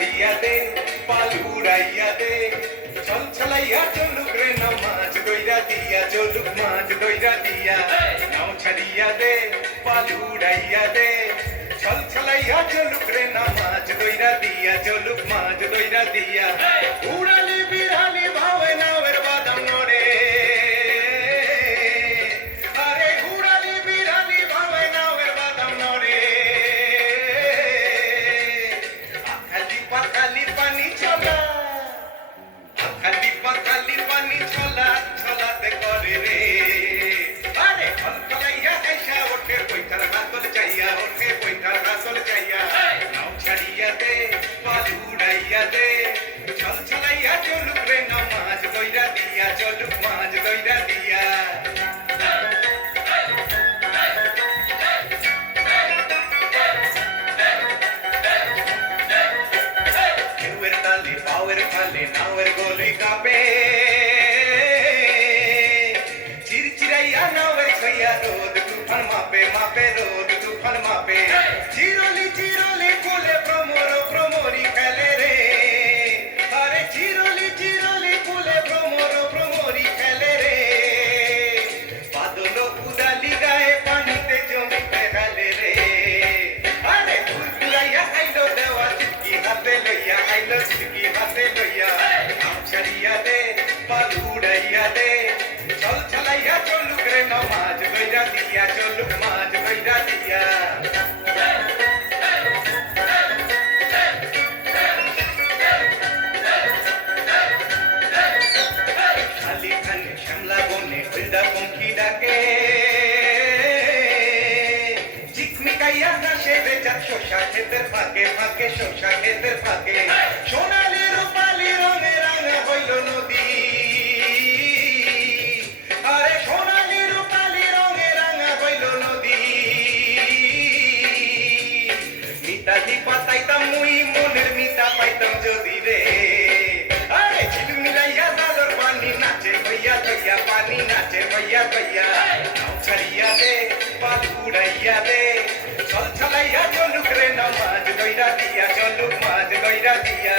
ছাড়িয়া দে পাল উড়াইয়া দে চল ছলাইয়া চলুক রে নাও মাছ দইরা দিয়া চলুক মাছ দইরা দিয়া নাও ছাড়িয়া দে পাল উড়াইয়া দে চল ছলাইয়া চলুক রে নাও মাছ দইরা দিয়া চলুক মাছ দইরা দিয়া উড়ালি বিড়ালি ভাবে নাওয়ের বাদাম নড়ে আরে উড়ালি বিড়ালি ভাবে নাওয়ের বাদাম নড়ে আখালি পাখালি পানি চলা আখালি পাখালি পানি চলা চলাতে করে রে আরে খলখলাইয়া আইসা ওঠে বৈঠার হাতল চাইয়া ওঠে বৈঠার হাতল চাইয়া নাও ছাড়িয়া দে পাল উড়াইয়া দে চল ছলাইয়া চলুক রে না মাছ দইরা দিয়া চলুক মাছ দইরা দিয়া ঢেউয়ের তালে পাওয়ের ফালে নাওয়ের গলি কাঁপে চিরচিরাইয়া নাওয়ের খাইয়া রোদ তুফান মাপে মাপে রোদ তুফান মাপে চিরলি চিরলি ফুলে ভ্রমর ভ্রমরি খেলে রে আরে চিরলি চিরলি ফুলে ভ্রমর ভ্রমরি খেলে রে বাদল উদালি গায়ে পানিতে জমিতে গেলে রে আরে ফুল ফুলাইয়া আইলো দেওয়া চুটকি হাতে লইয়া আইলো চুটকি হাতে লইয়া নাও ছাড়িয়া দে পাল উড়াইয়া দে চল ছলাইয়া চলুক রে নাও মাছ দইরা দিয়া চলুক মাছ দইরা দিয়া খালি খানে শ্যামলা বনে হলদা পঙ্খি ডাকে চিকমিকাইয়া নাচে বেজাত শোষা ক্ষেতের ফাঁকে ফাঁকে শোষা ক্ষেতের ফাঁকে সোনালি রূপালি রঙে রাঙা হইল নদী আরে সোনালি রূপালি রঙে রাঙা হইল নদী মিতালি পাতাইতাম মুই মনের মিতা পাইতাম যদি রে আরে ঝিলমিলাইয়া জালর পানি নাচে ভইয়া ভইয়া পানি নাচে ভইয়া ভইয়া নাও ছাড়িয়া দে পাল উড়াইয়া দে চল ছলাইয়া চলুক রে নাও মাছ দইরা দিয়া চলুক মাছ দইরা দিয়া